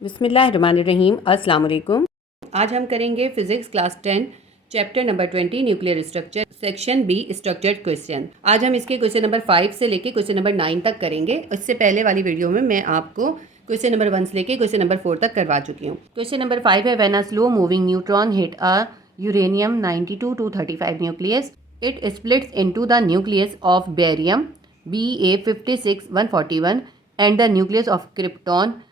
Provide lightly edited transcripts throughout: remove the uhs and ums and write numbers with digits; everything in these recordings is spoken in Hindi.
बिस्मिल्लाहिर्रहमानिर्रहीम। अस्सलाम वालेकुम। आज हम करेंगे physics class 10 chapter number 20 nuclear structure section be structured question. आज हम इसके क्वेश्चन नंबर 5 से लेके क्वेश्चन नंबर 9 तक करेंगे। इससे पहले वाली वीडियो में मैं आपको क्वेश्चन नंबर 1 से लेके क्वेश्चन नंबर 4 तक करवा चुकी हूँ। क्वेश्चन नंबर 5 है when a slow moving neutron hit a uranium 92-235 nucleus it splits into the nucleus of barium Ba56-141 and the nucleus of krypton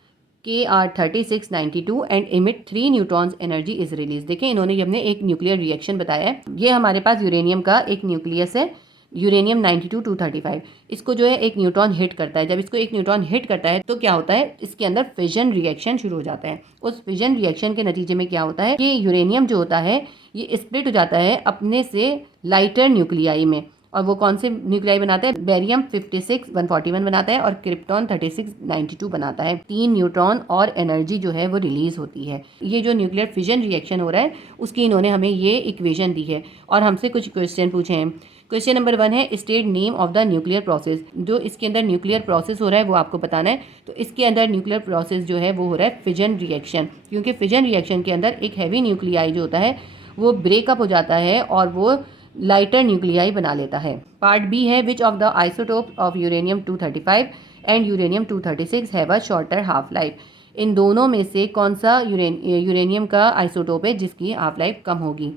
Kr3692 and emit 3 neutrons energy is release. देखें, इन्होंने हमने एक न्यूक्लियर रिएक्शन बताया है। ये हमारे पास यूरेनियम का एक न्यूक्लियस है, यूरेनियम 92-235। इसको जो है एक न्यूट्रॉन हिट करता है। जब इसको एक न्यूट्रॉन हिट करता है तो क्या होता है, इसके अंदर फिजन रिएक्शन शुरू हो जाता है। उस फिजन रिएक्शन के नतीजे में क्या होता है, ये यूरेनियम जो होता है ये स्प्लिट हो जाता है अपने से लाइटर न्यूक्लियाई में। और वो कौन से न्यूक्लियाई बनाता है, बेरियम 56-141 बनाता है और क्रिप्टॉन 3692 बनाता है। 3 न्यूट्रॉन और एनर्जी जो है वो रिलीज होती है। ये जो न्यूक्लियर फिजन रिएक्शन हो रहा है उसकी इन्होंने हमें ये इक्वेशन दी है और हमसे कुछ क्वेश्चन पूछे हैं। क्वेश्चन नंबर 1 है state name of the nuclear process. जो इसके अंदर न्यूक्लियर प्रोसेस हो रहा है वो आपको बताना है। तो इसके अंदर न्यूक्लियर प्रोसेस जो है वो हो रहा है फिजन रिएक्शन, क्योंकि फिजन रिएक्शन के अंदर एक हैवी न्यूक्लियाई जो होता है वो ब्रेकअप हो जाता है और वो लाइटर न्यूक्लियाई बना लेता है। पार्ट बी है which of the isotope of uranium 235 and uranium 236 have a shorter half life. इन दोनों में से कौन सा यूरेनियम का आइसोटोप है जिसकी हाफ लाइफ कम होगी।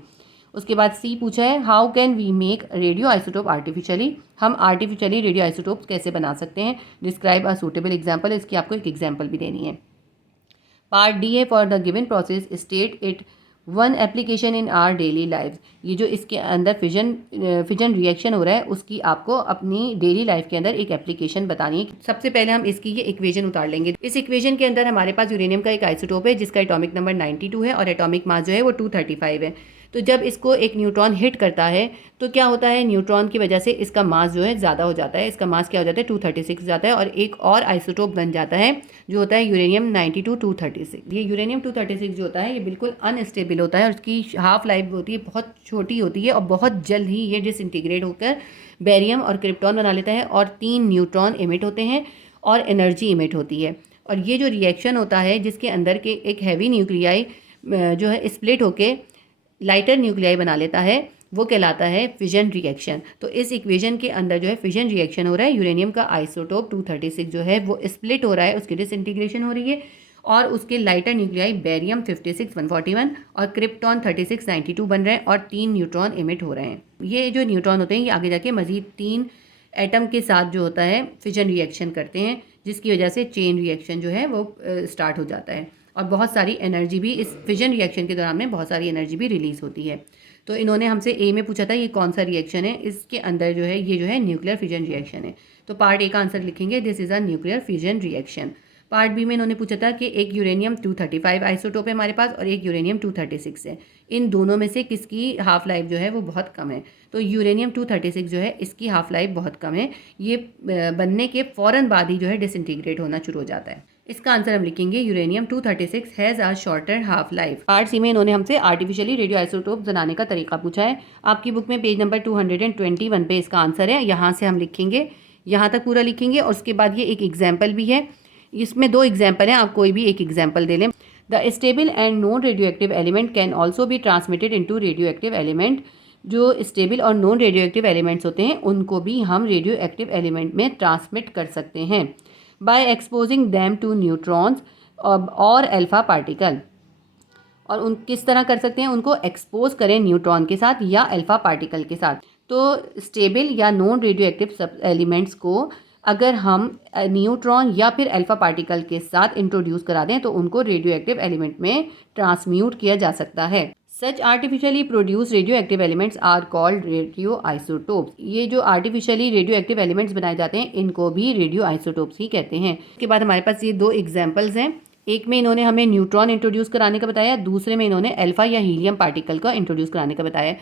उसके बाद सी पूछा है how can we make radioisotope artificially. हम आर्टिफिशियली रेडियो आइसोटोप कैसे बना सकते हैं। Describe a suitable example. इसकी आपको एक एग्जाम्पल भी देनी है। पार्ट डी है for the given process state it one application in our daily life. ये जो इसके अंदर फिजन रिएक्शन हो रहा है उसकी आपको अपनी डेली लाइफ के अंदर एक एप्लीकेशन बतानी है। सबसे पहले हम इसकी ये इक्वेशन उतार लेंगे। इस इक्वेशन के अंदर हमारे पास यूरेनियम का एक आइसोटोप है जिसका एटॉमिक नंबर 92 है और एटॉमिक मास जो है वो 235 है। तो जब इसको एक न्यूट्रॉन हिट करता है तो क्या होता है, न्यूट्रॉन की वजह से इसका मास जो है ज़्यादा हो जाता है। इसका मास क्या हो जाता है, 236 हो जाता है और एक और आइसोटोप बन जाता है जो होता है यूरेनियम 92-236। ये यूरेनियम 236 जो होता है ये बिल्कुल अनस्टेबल होता है और उसकी हाफ लाइफ होती है बहुत छोटी होती है और बहुत जल्द ही ये डिसइंटीग्रेट होकर बेरियम और क्रिप्टॉन बना लेता है और 3 न्यूट्रॉन इमिट होते हैं और एनर्जी इमिट होती है। और ये जो रिएक्शन होता है जिसके अंदर के एक हैवी न्यूक्लियाई जो है स्प्लिट होके लाइटर न्यूक्लियाई बना लेता है वो कहलाता है फिजन रिएक्शन। तो इस इक्वेशन के अंदर जो है फिजन रिएक्शन हो रहा है, यूरेनियम का आइसोटोप 236 जो है वो स्प्लिट हो रहा है, उसकी डिसइंटीग्रेशन हो रही है और उसके लाइटर न्यूक्लियाई बेरियम 56-141 और क्रिप्टॉन 3692 बन रहे हैं और 3 न्यूट्रॉन इमिट हो रहे हैं। ये जो न्यूट्रॉन होते हैं ये आगे जाके मजीद 3 एटम के साथ जो होता है फिजन रिएक्शन करते हैं जिसकी वजह से चेन रिएक्शन जो है वो स्टार्ट हो जाता है और बहुत सारी एनर्जी भी इस फिजन रिएक्शन के दौरान में बहुत सारी एनर्जी भी रिलीज़ होती है। तो इन्होंने हमसे ए में पूछा था ये कौन सा रिएक्शन है, इसके अंदर जो है ये जो है न्यूक्लियर फिजन रिएक्शन है। तो पार्ट ए का आंसर लिखेंगे this is a nuclear fission reaction. Part B में इन्होंने पूछा था कि एक यूरेनियम 235 आइसोटोप है हमारे पास और एक यूरेनियम 236 है, इन दोनों में से किसकी हाफ लाइफ जो है वो बहुत कम है। तो यूरेनियम 236 जो है इसकी हाफ लाइफ बहुत कम है, ये बनने के फ़ौरन बाद ही जो है डिसइंटीग्रेट होना शुरू हो जाता है। इसका आंसर हम लिखेंगे uranium 236 has a shorter half life. Part C में इन्होंने हमसे आर्टिफिशियली रेडियो आइसोटोप बनाने का तरीका पूछा है। आपकी बुक में पेज नंबर 221 पे इसका आंसर है। यहाँ से हम लिखेंगे, यहाँ तक पूरा लिखेंगे और उसके बाद ये एक एग्जाम्पल भी है। इसमें 2 एग्जाम्पल हैं, आप कोई भी एक एग्जाम्पल दे लें। The stable and non radio active element can also be transmitted into radio active element. जो स्टेबल और नॉन रेडियो एक्टिव एलिमेंट्स होते हैं उनको भी हम रेडियो एक्टिव एलिमेंट में ट्रांसमिट कर सकते हैं by exposing them to neutrons और अल्फा पार्टिकल। और उन किस तरह कर सकते हैं, उनको एक्सपोज करें न्यूट्रॉन के साथ या अल्फा पार्टिकल के साथ। तो स्टेबल या नॉन रेडियो एक्टिव सब एलिमेंट्स को अगर हम न्यूट्रॉन या फिर अल्फा पार्टिकल के साथ इंट्रोड्यूस करा दें तो उनको रेडियो एक्टिव एलिमेंट में ट्रांसम्यूट किया जा सकता है। Such artificially produce radio active elements are called radio isotopes. ये जो आर्टिफिशियली रेडियो एक्टिव एलिमेंट्स बनाए जाते हैं इनको भी रेडियो आइसोटोप्स ही कहते हैं। इसके बाद हमारे पास ये 2 एग्जाम्पल्स हैं। एक में इन्होंने हमें न्यूट्रॉन इंट्रोड्यूस कराने का बताया, दूसरे में इन्होंने अल्फा या हीलियम पार्टिकल का इंट्रोड्यूस कराने का बताया।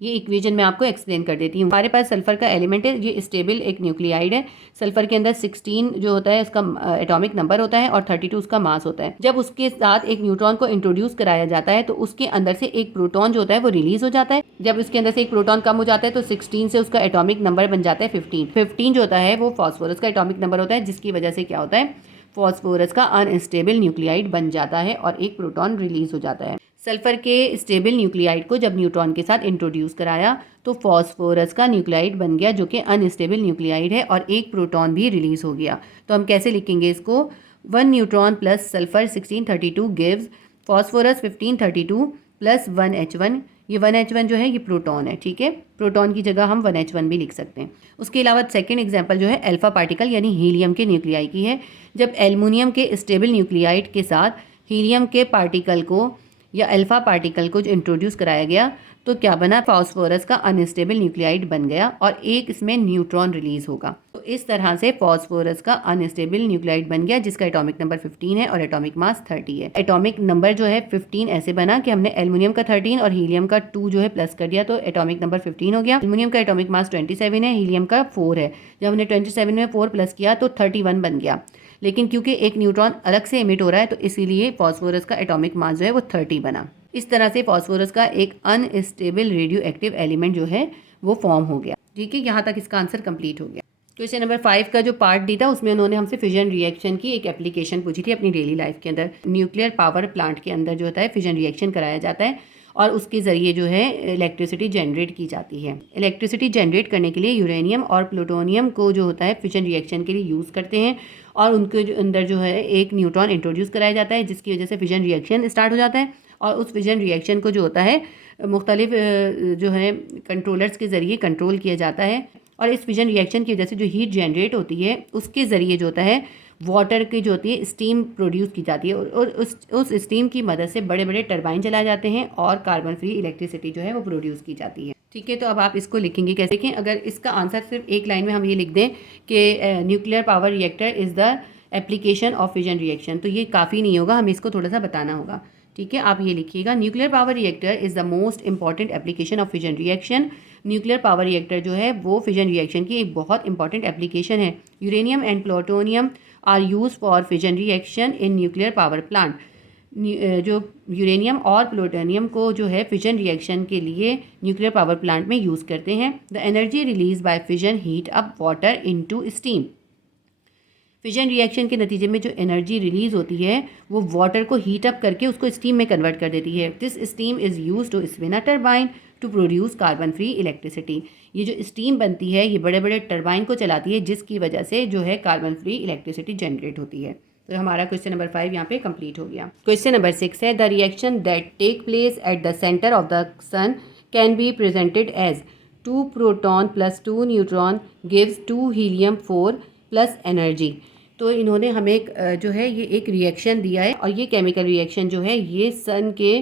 ये इक्वेशन मैं आपको एक्सप्लेन कर देती हूँ। हमारे पास सल्फर का एलिमेंट है, ये स्टेबल एक न्यूक्लियाइड है। सल्फर के अंदर 16 जो होता है उसका एटॉमिक नंबर होता है और 32 उसका मास होता है। जब उसके साथ एक न्यूट्रॉन को इंट्रोड्यूस कराया जाता है तो उसके अंदर से एक प्रोटॉन जो होता है वो रिलीज हो जाता है। जब उसके अंदर से एक प्रोटॉन कम हो जाता है तो 16 से उसका एटॉमिक नंबर बन जाता है 15। 15 जो होता है वो फॉस्फोरस का एटॉमिक नंबर होता है जिसकी वजह से क्या होता है फॉस्फोरस का अनस्टेबल न्यूक्लियाइड बन जाता है और एक प्रोटॉन रिलीज हो जाता है। सल्फर के स्टेबल न्यूक्लियाइड को जब न्यूट्रॉन के साथ इंट्रोड्यूस कराया तो फॉस्फोरस का न्यूक्लियाइड बन गया जो कि अनस्टेबल न्यूक्लियाइड है और एक प्रोटॉन भी रिलीज हो गया। तो हम कैसे लिखेंगे इसको, 1 neutron plus sulphur 1632 gives phosphorus 1532 plus 1H1। ये 1H1 जो है ये प्रोटॉन है, ठीक है, प्रोटॉन की जगह हम 1H1 भी लिख सकते हैं। उसके अलावा सेकंड एग्जांपल जो है अल्फा पार्टिकल यानी हीलियम के न्यूक्लियाई की है। जब एल्युमिनियम के स्टेबल न्यूक्लियाइड के साथ हीलियम के पार्टिकल को या अल्फा पार्टिकल को जो इंट्रोड्यूस कराया गया तो क्या बना, फॉस्फोरस का अनस्टेबल न्यूक्लियाइड बन गया और एक इसमें न्यूट्रॉन रिलीज होगा। तो इस तरह से फॉस्फोरस का अनस्टेबल न्यूक्लियाइड बन गया जिसका एटॉमिक नंबर 15 है और एटॉमिक मास 30 है। एटॉमिक नंबर जो है 15 ऐसे बना कि हमने एल्युमिनियम का 13 और हीलियम का 2 जो है प्लस कर दिया तो एटॉमिक नंबर 15 हो गया। एल्युमिनियम का एटॉमिक मास 27 है, हीलियम का 4 है। जब हमने 27 में 4 प्लस किया तो 31 बन गया, लेकिन क्योंकि एक न्यूट्रॉन अलग से इमिट हो रहा है तो इसीलिए फॉस्फोरस का एटॉमिक मास जो है वो 30 बना। इस तरह से फॉस्फोरस का एक अनस्टेबल रेडियो एक्टिव एलिमेंट जो है वो फॉर्म हो गया। ठीक है, यहाँ तक इसका आंसर कंप्लीट हो गया। क्वेश्चन नंबर 5 का जो पार्ट डी था उसमें उन्होंने हमसे फिजन रिएक्शन की एक एप्लीकेशन पूछी थी अपनी डेली लाइफ के अंदर। न्यूक्लियर पावर प्लांट के अंदर जो होता है फिजन रिएक्शन कराया जाता है और उसके ज़रिए जो है इलेक्ट्रिसिटी जनरेट की जाती है। इलेक्ट्रिसिटी जनरेट करने के लिए यूरेनियम और प्लूटोनियम को जो होता है फिजन रिएक्शन के लिए यूज़ करते हैं और उनके अंदर जो है एक न्यूट्रॉन इंट्रोड्यूस कराया जाता है जिसकी वजह से फिजन रिएक्शन स्टार्ट हो जाता है और उस फिजन रिएक्शन को जो होता है मुख्तलिफ जो है कंट्रोलर्स के ज़रिए कंट्रोल किया जाता है और इस फिजन रिएक्शन की वजह से जो हीट जनरेट होती है उसके ज़रिए जो होता है वाटर की जो होती है स्टीम प्रोड्यूस की जाती है और उस स्टीम की मदद से बड़े बड़े टरबाइन चलाए जाते हैं और कार्बन फ्री इलेक्ट्रिसिटी जो है वो प्रोड्यूस की जाती है। ठीक है, तो अब आप इसको लिखेंगे कैसे। देखें, अगर इसका आंसर सिर्फ एक लाइन में हम ये लिख दें कि nuclear power reactor is the application of fission reaction तो ये काफ़ी नहीं होगा, हमें इसको थोड़ा सा बताना होगा। ठीक है, आप ये लिखिएगा, nuclear power reactor is the most important application of fission reaction. Nuclear power reactor जो है वो फिजन रिएक्शन की एक बहुत इंपॉर्टेंट एप्लीकेशन है। Uranium and plutonium are use for fission reaction in nuclear power plant. जो यूरेनियम और प्लूटोनियम को जो है फिजन रिएक्शन के लिए न्यूक्लियर पावर प्लांट में यूज़ करते हैं। The energy release by fission heat up water into steam. Fission reaction के नतीजे में जो एनर्जी रिलीज होती है वो वाटर को हीट अप करके उसको स्टीम में कन्वर्ट कर देती है। This steam is use to spin a turbine to produce carbon free electricity. ये जो स्टीम बनती है ये बड़े बड़े टरबाइन को चलाती है जिसकी वजह से जो है कार्बन फ्री इलेक्ट्रिसिटी जनरेट होती है। तो हमारा क्वेश्चन नंबर 5 यहाँ पे कंप्लीट हो गया। क्वेश्चन नंबर 6 है, the reaction that take place at the centre of the sun can be presented as 2 proton plus 2 neutron gives 2 helium 4 plus energy. तो इन्होंने हमें जो है ये एक रिएक्शन दिया है और ये केमिकल रिएक्शन जो है ये सन के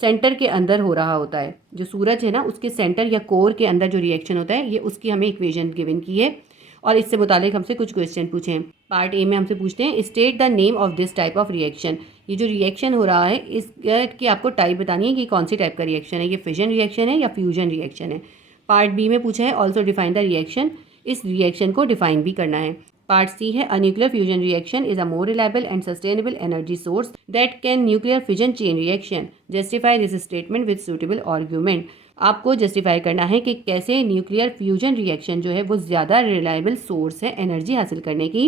सेंटर के अंदर हो रहा होता है। जो सूरज है ना उसके सेंटर या कोर के अंदर जो रिएक्शन होता है ये उसकी हमें इक्वेशन गिवन की है और इससे मुतालिक हमसे कुछ क्वेश्चन पूछे हैं। पार्ट ए में हमसे पूछते हैं, state the name of this type of reaction. ये जो रिएक्शन हो रहा है इसकी आपको टाइप बतानी है कि कौन सी टाइप का रिएक्शन है, ये फिजन रिएक्शन है या फ्यूजन रिएक्शन है। पार्ट बी में पूछा है, ऑल्सो डिफाइन द रिएक्शन। इस रिएक्शन को डिफाइन भी करना है। पार्ट सी है, a nuclear fusion reaction is a more reliable and sustainable energy source that can nuclear fission chain reaction. Justify this statement with suitable argument. आपको जस्टिफाई करना है कि कैसे न्यूक्लियर फ्यूजन रिएक्शन जो है वो ज़्यादा रिलायबल सोर्स है एनर्जी हासिल करने की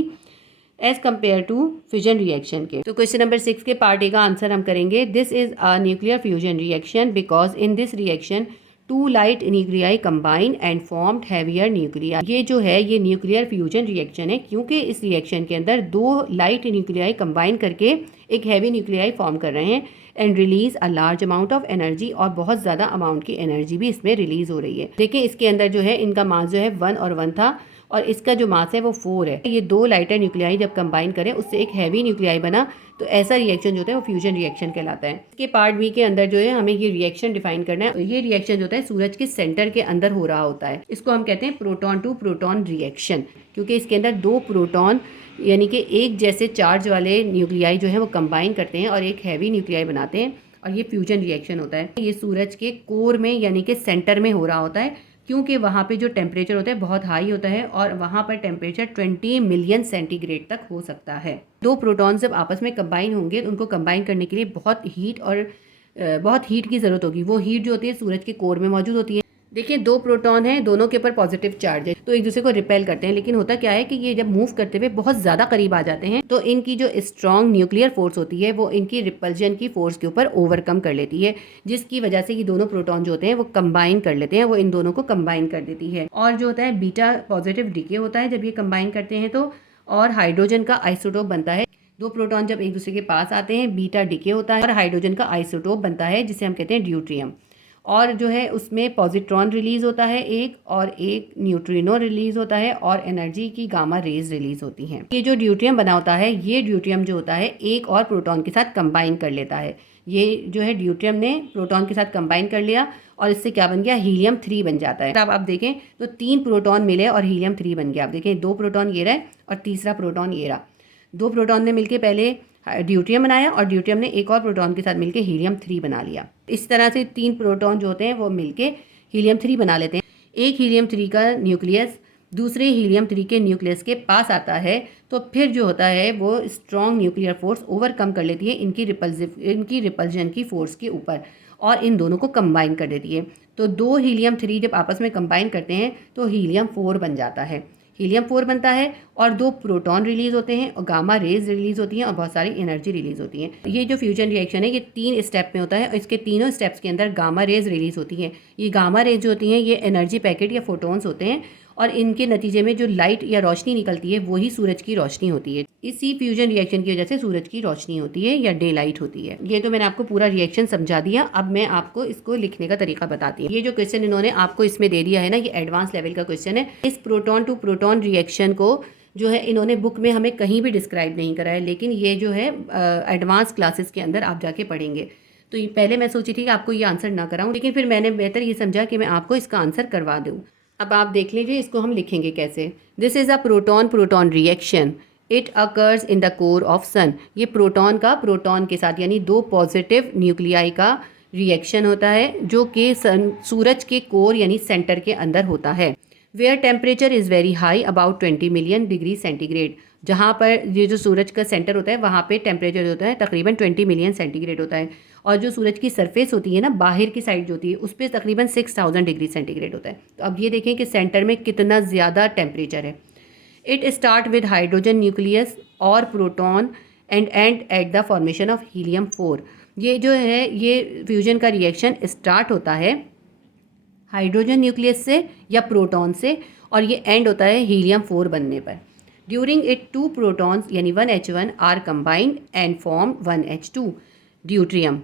as compare to fission reaction के। तो क्वेश्चन नंबर 6 के पार्ट ए का आंसर हम करेंगे, this is a nuclear fusion reaction because in this reaction 2 light nuclei combine and formed heavier nuclei. ये जो है ये न्यूक्लियर फ्यूजन रिएक्शन है क्योंकि इस रिएक्शन के अंदर 2 लाइट न्यूक्लियाई कंबाइन करके एक हैवी न्यूक्लियाई फॉर्म कर रहे हैं and release a large amount of energy और बहुत ज़्यादा अमाउंट की एनर्जी भी इसमें रिलीज हो रही है। देखिए इसके अंदर जो है इनका मास जो है 1 और 1 था और इसका जो मास है वो 4 है। ये 2 लाइटर न्यूक्लियाई जब कंबाइन करें उससे एक हैवी न्यूक्लियाई बना तो ऐसा रिएक्शन जो होता है वो फ्यूजन रिएक्शन कहलाता है। इसके पार्ट बी के अंदर जो है हमें ये रिएक्शन डिफाइन करना है। ये रिएक्शन जो होता है सूरज के सेंटर के अंदर हो रहा होता है। इसको हम कहते हैं प्रोटॉन टू प्रोटॉन रिएक्शन क्योंकि इसके अंदर 2 प्रोटॉन यानी कि एक जैसे चार्ज वाले न्यूक्लियाई जो है वो कंबाइन करते हैं और एक हैवी न्यूक्लियाई बनाते हैं और ये फ्यूजन रिएक्शन होता है। ये सूरज के कोर में यानी कि सेंटर में हो रहा होता है क्योंकि वहाँ पे जो टेम्परेचर होता है बहुत हाई होता है और वहाँ पर टेम्परेचर 20 मिलियन सेंटीग्रेड तक हो सकता है। 2 प्रोटॉन जब आपस में कंबाइन होंगे तो उनको कंबाइन करने के लिए बहुत हीट की ज़रूरत होगी। वो हीट जो होती है सूरज के कोर में मौजूद होती है देखिए 2 प्रोटॉन हैं, दोनों के ऊपर पॉजिटिव चार्ज है, तो एक दूसरे को रिपेल करते हैं। लेकिन होता क्या है कि ये जब मूव करते हुए बहुत ज़्यादा करीब आ जाते हैं तो इनकी जो स्ट्रॉन्ग न्यूक्लियर फोर्स होती है वो इनकी रिपल्जन की फोर्स के ऊपर ओवरकम कर लेती है, जिसकी वजह से ये दोनों प्रोटॉन जो होते हैं वो कंबाइन कर लेते हैं, वो इन दोनों को कंबाइन कर देती है। और जो होता है बीटा पॉजिटिव डीके होता है जब ये कंबाइन करते हैं तो, और हाइड्रोजन का आइसोटोप बनता है। 2 प्रोटॉन जब एक दूसरे के पास आते हैं बीटा डीके होता है और हाइड्रोजन का आइसोटोप बनता है जिसे हम कहते हैं ड्यूट्रियम। और जो है उसमें पॉजिट्रॉन रिलीज होता है एक, और एक न्यूट्रिनो रिलीज होता है, और एनर्जी की गामा रेज रिलीज होती हैं। ये जो ड्यूट्रियम बना होता है, ये ड्यूट्रियम जो होता है एक और प्रोटॉन के साथ कंबाइन कर लेता है। ये जो है ड्यूट्रियम ने प्रोटॉन के साथ कंबाइन कर लिया और इससे क्या बन गया, हीलियम 3 बन जाता है। अब आप देखें तो 3 प्रोटॉन मिले और हीलियम 3 बन गया। आप देखें 2 प्रोटॉन ये रहे और तीसरा प्रोटॉन ये रहा। 2 प्रोटॉन ने मिलकर पहले ड्यूट्रियम बनाया और ड्यूट्रियम ने एक और प्रोटॉन के साथ मिलकर हीलियम 3 बना लिया। इस तरह से 3 प्रोटॉन जो होते हैं वो मिलके हीलियम 3 बना लेते हैं। एक हीलियम 3 का न्यूक्लियस दूसरे हीलियम 3 के न्यूक्लियस के पास आता है तो फिर जो होता है वो स्ट्रॉन्ग न्यूक्लियर फोर्स ओवरकम कर लेती है इनकी रिपल्जन की फोर्स के ऊपर और इन दोनों को कंबाइन कर देती है। तो 2 हीलियम 3 जब आपस में कंबाइन करते हैं तो हीलियम 4 बन जाता है। हीलियम 4 बनता है और 2 प्रोटॉन रिलीज होते हैं और गामा रेज रिलीज होती हैं और बहुत सारी एनर्जी रिलीज होती है। ये जो फ्यूजन रिएक्शन है ये 3 स्टेप में होता है और इसके तीनों स्टेप्स के अंदर गामा रेज रिलीज होती हैं। ये गामा रेज जो होती हैं ये एनर्जी पैकेट या फोटोन्स होते हैं और इनके नतीजे में जो लाइट या रोशनी निकलती है वही सूरज की रोशनी होती है। इसी फ्यूजन रिएक्शन की वजह से सूरज की रोशनी होती है या डे लाइट होती है। ये तो मैंने आपको पूरा रिएक्शन समझा दिया। अब मैं आपको इसको लिखने का तरीका बताती हूँ। ये जो क्वेश्चन इन्होंने आपको इसमें दे दिया है ना, ये एडवांस लेवल का क्वेश्चन है। इस प्रोटॉन टू प्रोटॉन रिएक्शन को जो है इन्होंने बुक में हमें कहीं भी डिस्क्राइब नहीं करा है, लेकिन ये जो है एडवांस क्लासेस के अंदर आप जाके पढ़ेंगे। तो ये पहले मैं सोची थी कि आपको ये आंसर ना कराऊं, लेकिन फिर मैंने बेहतर ये समझा कि मैं आपको इसका आंसर करवा दूं। अब आप देख लीजिए इसको हम लिखेंगे कैसे। This is a proton proton reaction, it occurs in the core of sun. ये प्रोटॉन का प्रोटॉन के साथ यानी 2 पॉजिटिव न्यूक्लियाई का रिएक्शन होता है जो कि सूरज के कोर यानी सेंटर के अंदर होता है। Where temperature is very high about 20 million degree centigrade. जहाँ पर ये जो सूरज का सेंटर होता है वहाँ पे टेम्परेचर होता है तकरीबन 20 मिलियन सेंटीग्रेड होता है, और जो सूरज की सरफेस होती है ना बाहर की साइड जो होती है उस पर तकरीबन 6000 डिग्री सेंटीग्रेड होता है। तो अब ये देखें कि सेंटर में कितना ज़्यादा टेम्परेचर है। It start with hydrogen nucleus और proton and at the formation of helium 4। ये जो है ये फ्यूजन का रिएक्शन स्टार्ट होता है हाइड्रोजन न्यूक्लियस से या प्रोटॉन से और ये एंड होता है हीलियम 4 बनने पर। ड्यूरिंग इट 2 प्रोटॉन्स यानी 1H1 are combined and form 1H2 deuterium.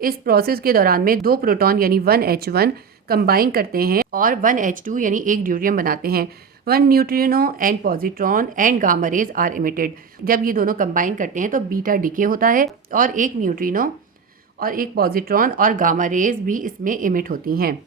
इस प्रोसेस के दौरान में 2 प्रोटॉन यानी 1H1 कंबाइन करते हैं और 1H2 यानी एक ड्यूट्रियम बनाते हैं। 1 neutrino and positron and gamma rays are emitted. जब ये दोनों कंबाइन करते हैं तो बीटा डीके होता है और एक न्यूट्रिनो और एक पॉजिट्रॉन और गामा रेज भी इसमें इमिट होती हैं।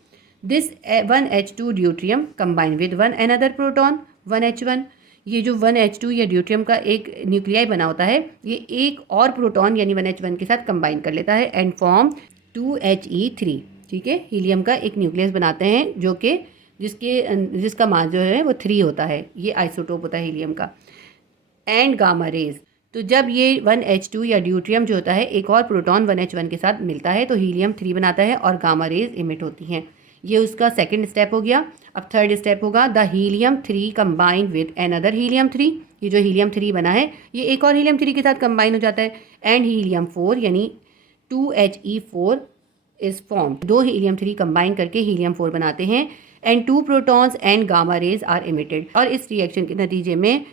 This 1H2 deuterium combine with 1 another proton 1H1। ये जो 1H2 या ड्यूट्रियम का एक न्यूक्लियाई बना होता है ये एक और प्रोटॉन यानी 1H1 के साथ कंबाइन कर लेता है एंड फॉर्म 2He3। ठीक है, हीलियम का एक न्यूक्लियस बनाते हैं जो कि जिसका मास जो है वो 3 होता है। ये आइसोटोप होता है हीलियम का। एंड गामा रेज, तो जब ये 1H2 या ड्यूट्रियम जो होता है एक और प्रोटॉन 1H1 के साथ मिलता है तो हीलियम 3 बनाता है और गामा रेज इमिट होती हैं। ये उसका सेकंड स्टेप हो गया। अब थर्ड स्टेप होगा the helium 3 combine with another helium 3। ये जो हीलियम 3 बना है ये एक और हीलियम 3 के साथ कंबाइन हो जाता है एंड हीलियम 4 यानी 2He4 is form. 2 helium 3 combine करके हीलियम 4 बनाते हैं and 2 protons and gamma rays are emitted. और इस रिएक्शन के नतीजे में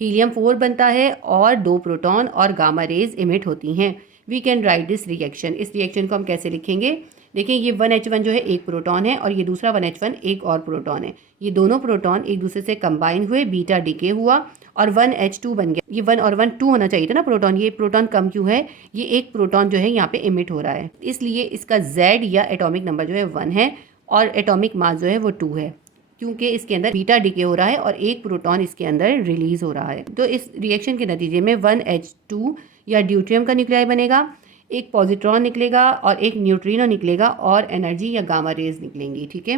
हीलियम 4 बनता है और 2 प्रोटॉन और गामा रेज इमिट होती हैं। We can write this reaction. इस रिएक्शन को हम कैसे लिखेंगे? देखिए ये 1H1 जो है एक प्रोटॉन है और ये दूसरा 1H1 एक और प्रोटॉन है। ये दोनों प्रोटॉन एक दूसरे से कंबाइन हुए, बीटा डीके हुआ और 1H2 बन गया। ये 1 और 1 2 होना चाहिए था ना प्रोटॉन, ये प्रोटॉन कम क्यों है? ये एक प्रोटॉन जो है यहाँ पे इमिट हो रहा है, इसलिए इसका Z या एटॉमिक नंबर जो है 1 है और एटॉमिक मास जो है वो 2 है, क्योंकि इसके अंदर बीटा डीके हो रहा है और एक प्रोटॉन इसके अंदर रिलीज हो रहा है। तो इस रिएक्शन के नतीजे में 1H2 या ड्यूट्रियम का न्यूक्लियाई बनेगा, एक पॉजिट्रॉन निकलेगा और एक न्यूट्रिनो निकलेगा और एनर्जी या गामा रेज निकलेंगी। ठीक है,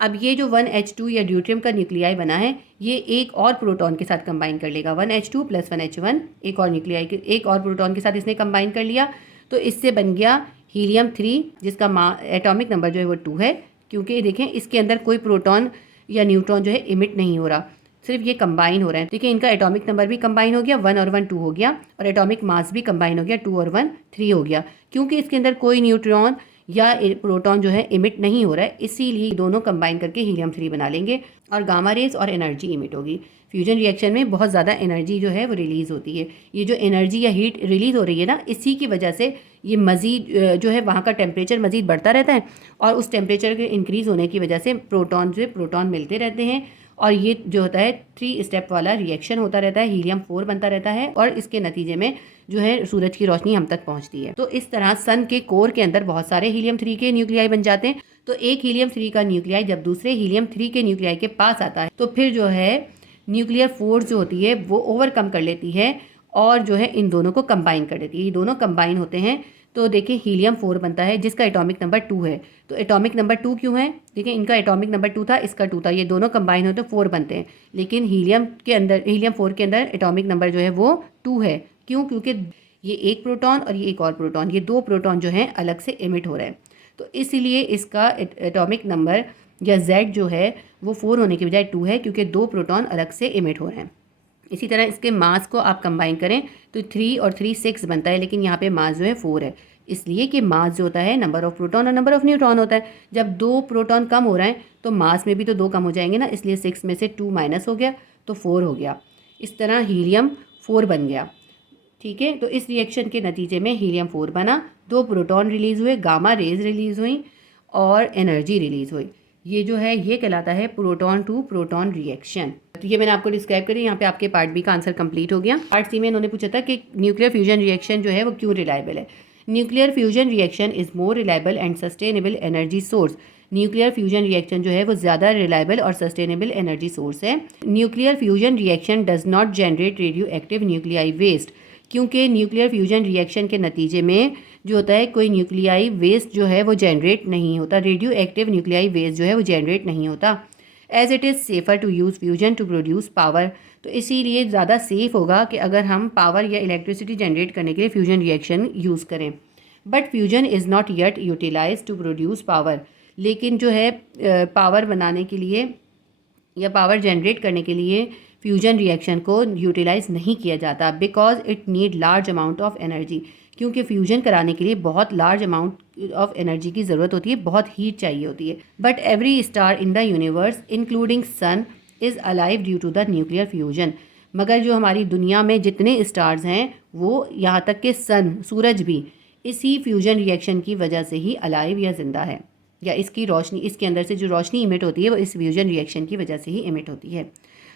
अब ये जो 1H2 या ड्यूट्रियम का न्यूक्लियाई बना है ये एक और प्रोटॉन के साथ कंबाइन कर लेगा। 1H2 + 1H1 एक और न्यूक्लियाई एक और प्रोटॉन के साथ इसने कंबाइन कर लिया तो इससे बन गया हीलियम 3 जिसका एटॉमिक नंबर जो है वो 2 है, क्योंकि देखें इसके अंदर कोई प्रोटॉन या न्यूट्रॉन जो है इमिट नहीं हो रहा, सिर्फ ये कंबाइन हो रहे हैं। देखिए इनका एटॉमिक नंबर भी कंबाइन हो गया, 1 और 1 2 हो गया, और एटॉमिक मास भी कंबाइन हो गया, 2 और 1 3 हो गया, क्योंकि इसके अंदर कोई न्यूट्रॉन या प्रोटॉन जो है इमिट नहीं हो रहा है, इसीलिए दोनों कंबाइन करके हीलियम 3 बना लेंगे और गामा रेज और एनर्जी इमिट होगी। फ्यूजन रिएक्शन में बहुत ज़्यादा एनर्जी जो है वो रिलीज़ होती है। ये जो एनर्जी या हीट रिलीज़ हो रही है ना, इसी की वजह से ये मज़ीद जो है वहाँ का टेम्परेचर मज़ीद बढ़ता रहता है, और उस टेम्परेचर के इंक्रीज़ होने की वजह से प्रोटॉन मिलते रहते हैं, और ये जो होता है 3 स्टेप वाला रिएक्शन होता रहता है, हीलियम 4 बनता रहता है, और इसके नतीजे में जो है सूरज की रोशनी हम तक पहुंचती है। तो इस तरह सन के कोर के अंदर बहुत सारे हीलियम 3 के न्यूक्लियाई बन जाते हैं। तो एक हीलियम 3 का न्यूक्लियाई जब दूसरे हीलियम 3 के न्यूक्लियाई के पास आता है, तो फिर जो है न्यूक्लियर फोर्स जो होती है वो ओवरकम कर लेती है और जो है इन दोनों को कंबाइन कर देती है। ये दोनों कंबाइन होते हैं तो देखिए हीलियम 4 बनता है जिसका एटॉमिक नंबर 2 है। तो एटॉमिक नंबर 2 क्यों है? देखिए इनका एटॉमिक नंबर 2 था, इसका 2 था, ये दोनों कंबाइन होते 4 बनते हैं, लेकिन हीलियम 4 के अंदर एटॉमिक नंबर जो है वो 2 है। क्यों? क्योंकि ये एक प्रोटॉन और ये एक और प्रोटॉन, ये 2 प्रोटॉन जो हैं अलग से इमिट हो रहे हैं, तो इसीलिए इसका एटॉमिक नंबर या Z जो है वो 4 होने की बजाय 2 है, क्योंकि 2 प्रोटॉन अलग से इमिट हो रहे हैं। इसी तरह इसके मास को आप कंबाइन करें तो 3 और 3 6 बनता है, लेकिन यहाँ पे मास जो है 4 है, इसलिए कि मास जो होता है नंबर ऑफ प्रोटॉन और नंबर ऑफ न्यूट्रॉन होता है। जब 2 प्रोटॉन कम हो रहे हैं तो मास में भी तो 2 कम हो जाएंगे ना, इसलिए 6 में से 2 माइनस हो गया तो 4 हो गया। इस तरह हीलियम 4 बन गया। ठीक है, तो इस रिएक्शन के नतीजे में हीलियम 4 बना, 2 प्रोटॉन रिलीज़ हुए, गामा रेज रिलीज़ हुई और एनर्जी रिलीज़ हुई। ये जो है ये कहलाता है प्रोटॉन टू प्रोटॉन रिएक्शन। तो ये मैंने आपको डिस्क्राइब करी, यहाँ पे आपके पार्ट बी का आंसर कंप्लीट हो गया। पार्ट सी में इन्होंने पूछा था कि न्यूक्लियर फ्यूजन रिएक्शन जो है वो क्यों रिलायबल है। Nuclear fusion reaction is more reliable and sustainable energy source. Nuclear fusion reaction जो है वो ज़्यादा रिलायबल और सस्टेनेबल एनर्जी सोर्स है। Nuclear fusion reaction does not generate radioactive nuclei waste, क्योंकि न्यूक्लियर फ्यूजन रिएक्शन के नतीजे में जो होता है कोई न्यूक्लियाई वेस्ट जो है वो जनरेट नहीं होता, रेडियो एक्टिव न्यूक्लियाई वेस्ट जो है वो जनरेट नहीं होता। As it is safer to use fusion to produce power, तो इसीलिए ज़्यादा सेफ़ होगा कि अगर हम पावर या इलेक्ट्रिसिटी जनरेट करने के लिए फ्यूजन रिएक्शन यूज़ करें। But fusion is not yet utilize to produce power, लेकिन जो है पावर बनाने के लिए या पावर जनरेट करने के लिए फ्यूजन रिएक्शन को यूटिलाइज़ नहीं किया जाता, because it need large amount of energy, क्योंकि फ्यूजन कराने के लिए बहुत लार्ज अमाउंट ऑफ एनर्जी की ज़रूरत होती है, बहुत हीट चाहिए होती है। But every star in the universe including sun is alive due to the nuclear fusion, मगर जो हमारी दुनिया में जितने स्टार्स हैं वो यहाँ तक कि सन सूरज भी इसी फ्यूजन रिएक्शन की वजह से ही अलाइव या ज़िंदा है, या इसकी रोशनी, इसके अंदर से जो रोशनी इमिट होती है वो इस फ्यूजन रिएक्शन की वजह से ही इमिट होती है।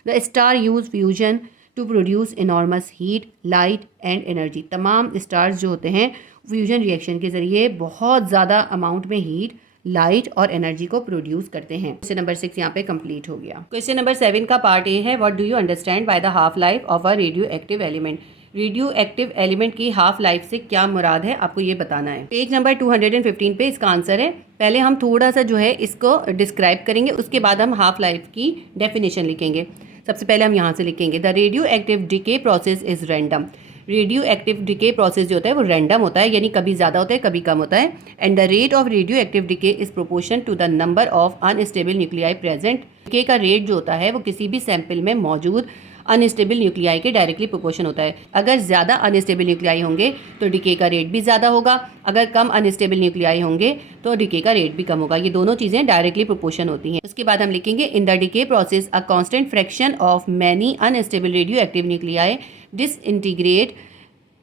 The star use fusion to produce enormous heat, light and energy. तमाम स्टार्स जो होते हैं फ्यूजन रिएक्शन के ज़रिए बहुत ज़्यादा अमाउंट में हीट, लाइट और एनर्जी को प्रोड्यूस करते हैं। क्वेश्चन नंबर 6 यहाँ पे कंप्लीट हो गया। क्वेश्चन नंबर 7 का पार्ट ए है, what do you understand by the half life of a radio active element. Radio active element की हाफ लाइफ से क्या मुराद है, आपको ये बताना है। पेज नंबर 215 पे इसका आंसर है। पहले हम थोड़ा सा जो है इसको डिस्क्राइब करेंगे, उसके बाद हम हाफ लाइफ की डेफिनेशन लिखेंगे। सबसे पहले हम यहाँ से लिखेंगे, the radio active decay process is random. Radio active decay process जो होता है वो रैंडम होता है, यानी कभी ज़्यादा होता है कभी कम होता है। And the rate of radioactive decay is proportion to the number of unstable nuclei present. Decay का रेट जो होता है वो किसी भी सैंपल में मौजूद अनस्टेबल न्यूक्लियाई के डायरेक्टली प्रोपोर्शन होता है। अगर ज़्यादा अनस्टेबल न्यूक्लियाई होंगे तो डिके का रेट भी ज़्यादा होगा, अगर कम अनस्टेबल न्यूक्लियाई होंगे तो डिके का रेट भी कम होगा। ये दोनों चीज़ें डायरेक्टली प्रोपोर्शन होती हैं। उसके बाद हम लिखेंगे, in the decay process a constant fraction of many unstable radio active nuclei disintegrate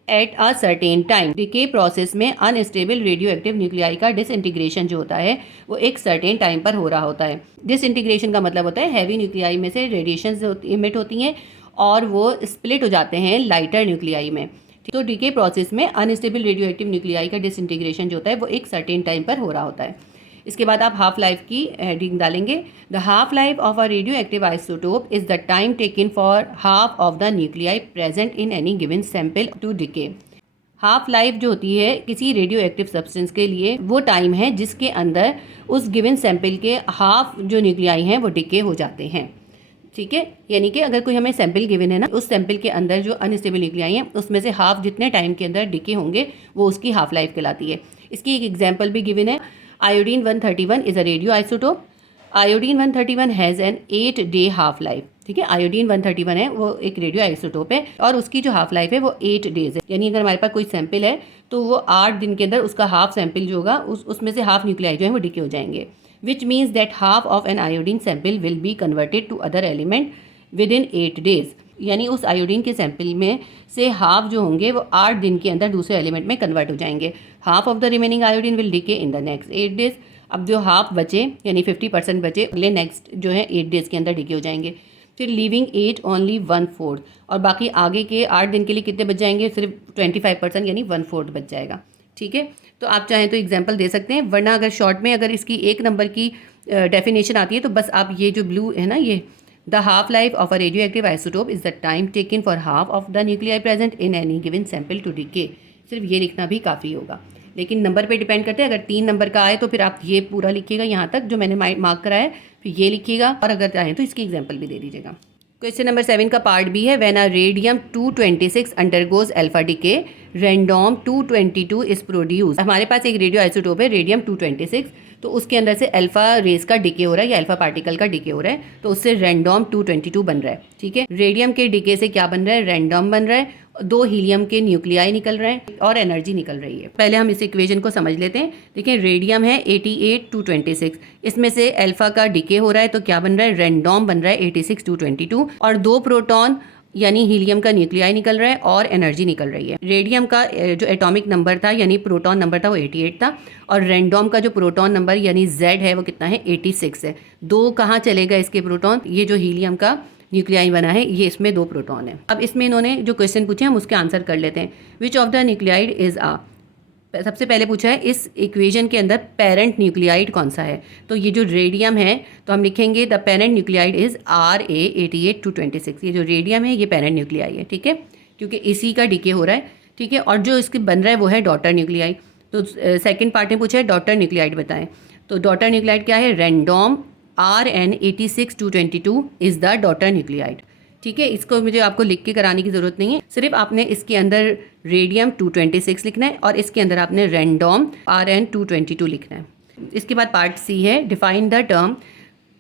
at a certain time. Decay process में अनस्टेबल रेडियो एक्टिव न्यूक्लियाई का डिसइंटीग्रेशन जो होता है वो एक सर्टेन टाइम पर हो रहा होता है। डिसइंटीग्रेशन का मतलब होता है हैवी न्यूक्लियाई में से रेडिएशन इमिट होती हैं और वो स्प्लिट हो जाते हैं लाइटर न्यूक्लियाई में। तो डिके प्रोसेस में अनस्टेबल रेडियो एक्टिव न्यूक्लियाई का डिसइंटीग्रेशन जो होता है वो एक सर्टेन टाइम पर हो रहा होता है। इसके बाद आप हाफ लाइफ की हेडिंग डालेंगे, the half life of a radioactive isotope is the time taken for half of the nuclei present in any given sample to decay. Half life जो होती है किसी रेडियो एक्टिव सब्सटेंस के लिए वो टाइम है जिसके अंदर उस गिवन सैंपल के हाफ जो न्यूक्लियाई हैं वो डिके हो जाते हैं। ठीक है, यानी कि अगर कोई हमें सैंपल गिवन है ना, उस सैंपल के अंदर जो अनस्टेबल न्यूक्लियाई हैं उसमें से हाफ जितने टाइम के अंदर डिके होंगे वो उसकी हाफ लाइफ कहलाती है। इसकी एक एग्जाम्पल भी गिवन है। Iodine 131 is a radio isotope. Iodine 131 has an 8-day half life. ठीक है, आयोडीन 131 है वो एक रेडियो आइसोटोप है और उसकी जो हाफ लाइफ है वो 8 days है। यानी अगर हमारे पास कोई सैंपल है तो वो 8 दिन के अंदर उसका हाफ सैंपल जो होगा उसमें से हाफ न्यूक्लियाई जो है वो डिके हो जाएंगे। Which means that half of an iodine sample will be converted to other element within 8 days। यानी उस आयोडीन के सैंपल में से हाफ जो होंगे वो 8 दिन के अंदर दूसरे एलिमेंट में कन्वर्ट हो जाएंगे। Half of the remaining iodine will decay in the next 8 days। अब जो हाफ बचे यानी 50% बचे अगले नेक्स्ट जो है 8 days के अंदर डिके हो जाएंगे। फिर लिविंग 8 ओनली 1/4 और बाकी आगे के 8 दिन के लिए कितने बच जाएंगे, सिर्फ 25% यानी 1/4 बच जाएगा। ठीक है, तो आप चाहें तो एग्जाम्पल दे सकते हैं, वरना अगर शॉर्ट में अगर इसकी एक नंबर की डेफिनेशन आती है तो बस आप ये जो ब्लू है ना, ये the half life of a radioactive isotope is the time taken for half of the nuclei present in any given sample to decay. सिर्फ ये लिखना भी काफ़ी होगा, लेकिन नंबर पे डिपेंड करते हैं। अगर 3 नंबर का आए तो फिर आप ये पूरा लिखिएगा यहाँ तक जो मैंने मार्क कराया है, फिर ये लिखिएगा और अगर चाहें तो इसकी एग्जाम्पल भी दे दीजिएगा। क्वेश्चन नंबर 7 का पार्ट बी है, when a radium 226 undergoes alpha decay random 222 is produce. हमारे पास एक रेडियो आइसोटोप है रेडियम 226, तो उसके अंदर से अल्फा रेस का डिके हो रहा है या अल्फा पार्टिकल का डिके हो रहा है, तो उससे रैंडम 222 बन रहा है। ठीक है, रेडियम के डिके से क्या बन रहा है, रैंडम बन रहा है, 2 हीलियम के न्यूक्लियाई निकल रहे हैं और एनर्जी निकल रही है। पहले हम इस इक्वेशन को समझ लेते हैं। देखिए, रेडियम है 88-226, इसमें से अल्फा का डिके हो रहा है तो क्या बन रहा है, रैंडम बन रहा है 86-222 और 2 प्रोटॉन यानी हीलियम का न्यूक्लियाई निकल रहा है और एनर्जी निकल रही है। रेडियम का जो एटॉमिक नंबर था यानी प्रोटॉन नंबर था वो 88 था और रैंडम का जो प्रोटॉन नंबर यानी Z है वो कितना है, 86 है। 2 कहाँ चलेगा इसके प्रोटॉन, ये जो हीलियम का न्यूक्लियाई बना है ये इसमें 2 प्रोटॉन है। अब इसमें इन्होंने जो क्वेश्चन पूछे हम उसके आंसर कर लेते हैं। Which of the nuclide is ah, सबसे पहले पूछा है इस इक्वेशन के अंदर पेरेंट न्यूक्लियाइड कौन सा है, तो ये जो रेडियम है तो हम लिखेंगे the parent nuclide is Ra88-226। ये जो रेडियम है ये पेरेंट न्यूक्लियाई है। ठीक है, क्योंकि इसी का डिके हो रहा है। ठीक है, और जो इसके बन रहा है वो है डॉटर न्यूक्लियाई। तो सेकंड पार्ट में पूछा है डॉटर न्यूक्लियाइड बताएं, तो डॉटर न्यूक्लियाइड क्या है, random Rn86-222 is the daughter nuclide. ठीक है, इसको मुझे आपको लिख के कराने की ज़रूरत नहीं है, सिर्फ आपने इसके अंदर रेडियम 226 लिखना है और इसके अंदर आपने रैंडम Rn222 लिखना है। इसके बाद पार्ट सी है, डिफाइन द टर्म।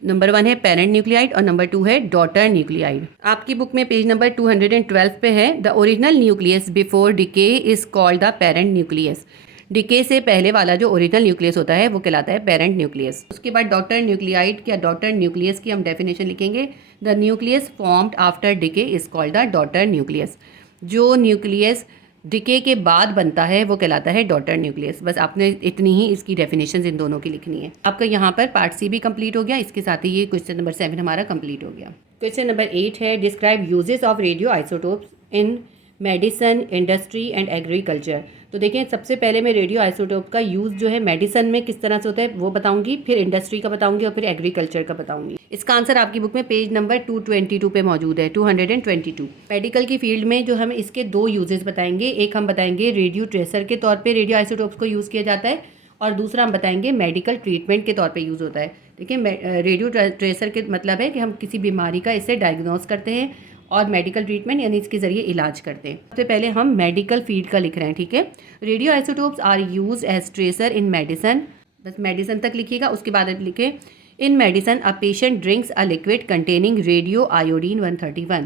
नंबर 1 है पेरेंट न्यूक्लियाइड और नंबर 2 है डॉटर न्यूक्लियाइड। आपकी बुक में पेज नंबर 212 पे है, the original nucleus before decay is called the parent nucleus. Decay से पहले वाला जो ओरिजिनल न्यूक्लियस होता है वो कहलाता है पेरेंट न्यूक्लियस। उसके बाद डॉटर न्यूक्लियाइड या डॉटर न्यूक्लियस की हम डेफिनेशन लिखेंगे, the nucleus formed after decay is called the daughter nucleus. जो न्यूक्लियस डिके के बाद बनता है वो कहलाता है डॉटर न्यूक्लियस। बस आपने इतनी ही इसकी डेफिनेशन इन दोनों की लिखनी है। आपका यहाँ पर पार्ट सी भी कंप्लीट हो गया, इसके साथ ही ये क्वेश्चन नंबर 7 हमारा कंप्लीट हो गया। क्वेश्चन नंबर 8 है, describe uses of radioisotopes in medicine, industry and agriculture. तो देखें, सबसे पहले मैं रेडियो आइसोटोप का यूज़ जो है मेडिसन में किस तरह से होता है वो बताऊंगी, फिर इंडस्ट्री का बताऊंगी और फिर एग्रीकल्चर का बताऊंगी। इसका आंसर आपकी बुक में पेज नंबर 222 पे मौजूद है, 222। मेडिकल की फील्ड में जो हम इसके 2 यूजेस बताएंगे, एक हम बताएंगे रेडियो ट्रेसर के तौर पर रेडियो आइसोटोप्स को यूज़ किया जाता है और दूसरा हम बताएंगे मेडिकल ट्रीटमेंट के तौर पे यूज़ होता है। देखिए, रेडियो ट्रेसर के मतलब है कि हम किसी बीमारी का इससे डायग्नोस करते हैं और मेडिकल ट्रीटमेंट यानी इसके ज़रिए इलाज करते हैं। सबसे पहले हम मेडिकल फील्ड का लिख रहे हैं। ठीक है, radio isotopes are use as tracer in medicine. बस मेडिसन तक लिखिएगा, उसके बाद आप लिखें in medicine a patient drinks a liquid containing radio iodine 131।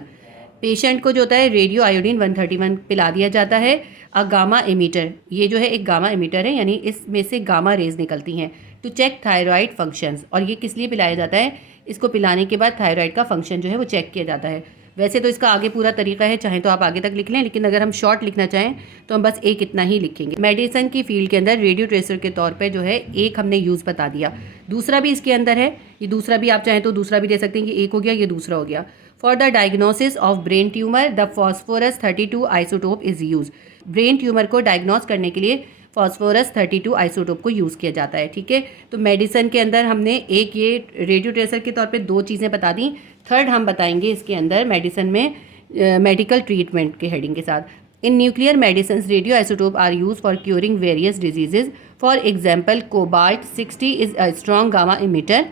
Patient को जो होता है रेडियो आयोडीन 131 पिला दिया जाता है। अ गामा एमीटर, ये जो है एक गामा एमीटर है यानी इसमें से गामा रेज निकलती हैं, टू चेक थायराइड फंक्शंस। और ये किस लिए पिलाया जाता है, इसको पिलाने के बाद थायराइड का फंक्शन जो है वो चेक किया जाता है। वैसे तो इसका आगे पूरा तरीका है, चाहे तो आप आगे तक लिख लें, लेकिन अगर हम शॉर्ट लिखना चाहें तो हम बस एक इतना ही लिखेंगे। मेडिसिन की फील्ड के अंदर रेडियो ट्रेसर के तौर पे जो है एक हमने यूज़ बता दिया, दूसरा भी इसके अंदर है, ये दूसरा भी आप चाहें तो दूसरा भी दे सकते हैं कि एक हो गया, ये दूसरा हो गया। For the diagnosis of brain tumour the phosphorus 32 isotope is use. Brain tumour को डायग्नोस करने के लिए फॉस्फोरस 32 आइसोटोप को यूज़ किया जाता है। ठीक है, तो मेडिसिन के अंदर हमने एक ये रेडियो ट्रेसर के तौर पे 2 चीज़ें बता दी। थर्ड हम बताएंगे इसके अंदर मेडिसिन में मेडिकल ट्रीटमेंट के हेडिंग के साथ, in nuclear medicine radio isotope are use for curing various diseases. For example cobalt 60 is a strong gamma emitter.